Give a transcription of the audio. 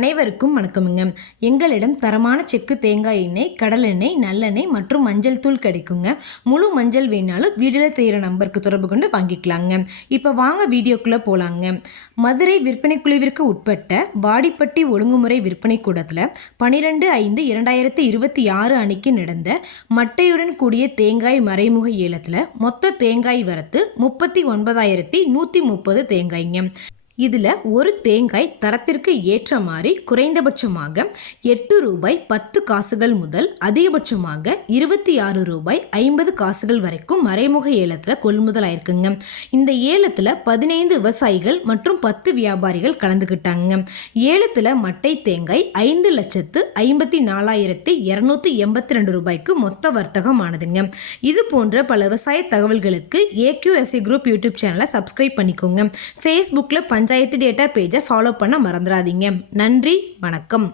அனைவருக்கும் வணக்கமுங்க. எங்களிடம் தரமான செக்கு தேங்காய் எண்ணெய், கடலெண்ணெய், நல்லெண்ணெய் மற்றும் மஞ்சள் தூள் கிடைக்குங்க. முழு மஞ்சள் வேணாலும் வீடியோவில் தெரிகிற நம்பருக்கு தொடர்பு கொண்டு வாங்கிக்கலாங்க. இப்போ வாங்க வீடியோக்குள்ளே போகலாங்க. மதுரை விற்பனை குழுவிற்கு உட்பட்ட வாடிப்பட்டி ஒழுங்குமுறை விற்பனை கூடத்தில் 12/5/2026 அன்னைக்கு நடந்த மட்டையுடன் கூடிய தேங்காய் மறைமுக ஏலத்தில் மொத்த தேங்காய் வரத்து 39,130 தேங்காய்ங்க. இதில் ஒரு தேங்காய் தரத்திற்கு ஏற்ற மாதிரி குறைந்தபட்சமாக 8 ரூபாய் 10 காசுகள் முதல் அதிகபட்சமாக 26 ரூபாய் 50 காசுகள் வரைக்கும் மறைமுக ஏலத்தில் கொள்முதல் ஆயிருக்குங்க. இந்த ஏலத்தில் 15 விவசாயிகள் மற்றும் 10 வியாபாரிகள் கலந்துக்கிட்டாங்க. ஏலத்தில் மட்டை தேங்காய் 5,54,282 ரூபாய்க்கு மொத்த வர்த்தகம் ஆனதுங்க. இது போன்ற பல விவசாய தகவல்களுக்கு AQSA குரூப் யூடியூப் சேனலை சப்ஸ்கிரைப் பண்ணிக்கோங்க. ஃபேஸ்புக்கில் பஞ்சாயத்து டேட்டா பேஜை ஃபாலோ பண்ண மறந்துடாதீங்க. நன்றி, வணக்கம்.